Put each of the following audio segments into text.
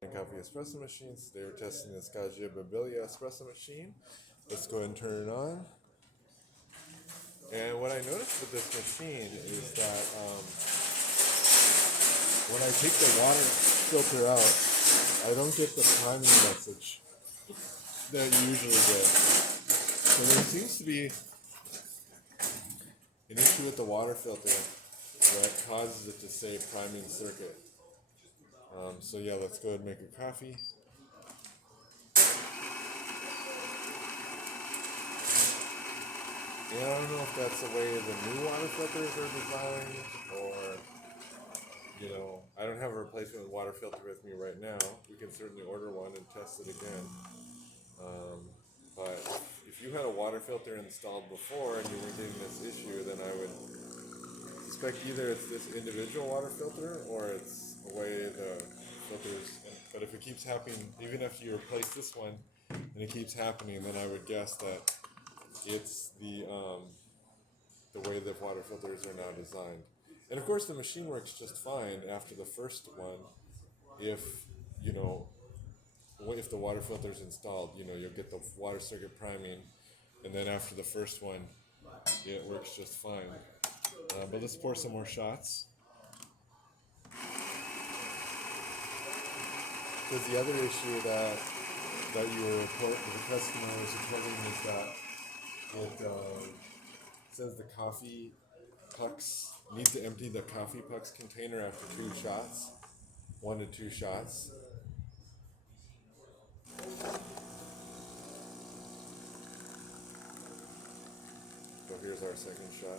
Coffee espresso machines. Today we're testing this Babilia espresso machine. Let's go ahead and turn it on. And what I noticed with this machine is that when I take the water filter out, I don't get the priming message that you usually get. So there seems to be an issue with the water filter that causes it to say priming circuit. So yeah, let's go ahead and make a coffee. Yeah, I don't know if that's the way the new water filters are designed, or, I don't have a replacement water filter with me right now. We can certainly order one and test it again. But if you had a water filter installed before and you were getting this issue, then I would suspect either it's this individual water filter or it's the way the filters. But if it keeps happening, even if you replace this one and it keeps happening, then I would guess that it's the way the water filters are now designed. And of course the machine works just fine after the first one if the water filter is installed. You'll get the water circuit priming, and then after the first one it works just fine. But let's pour some more shots. Because the other issue that the customer was reporting is that it says the coffee pucks needs to empty the coffee pucks container after 2 shots, 1 to 2 shots. So here's our second shot.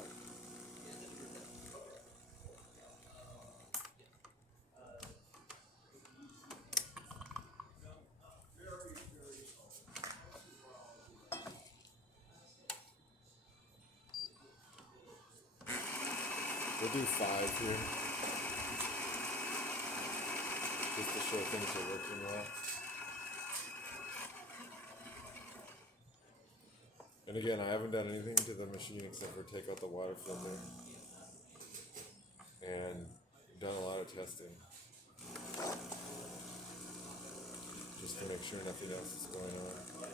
We'll do 5 here, just to show things are working well. And again, I haven't done anything to the machine except for take out the water filter and done a lot of testing just to make sure nothing else is going on.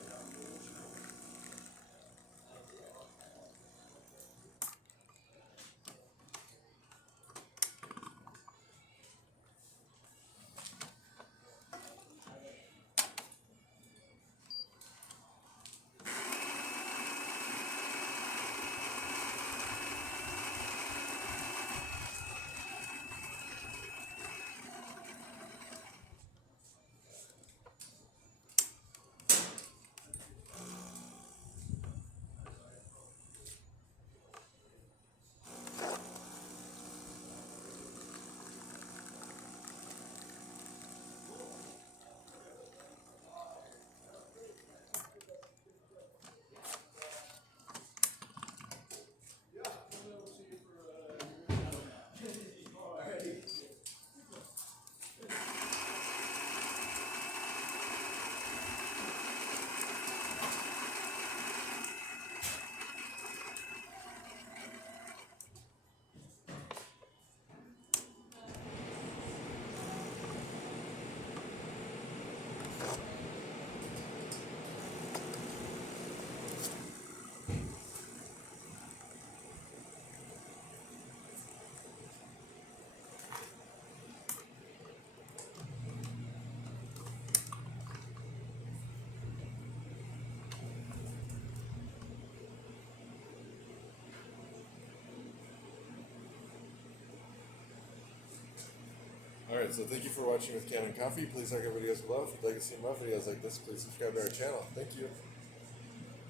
Alright, so thank you for watching with Kanen Coffee. Please like our videos below. If you'd like to see more videos like this, please subscribe to our channel. Thank you.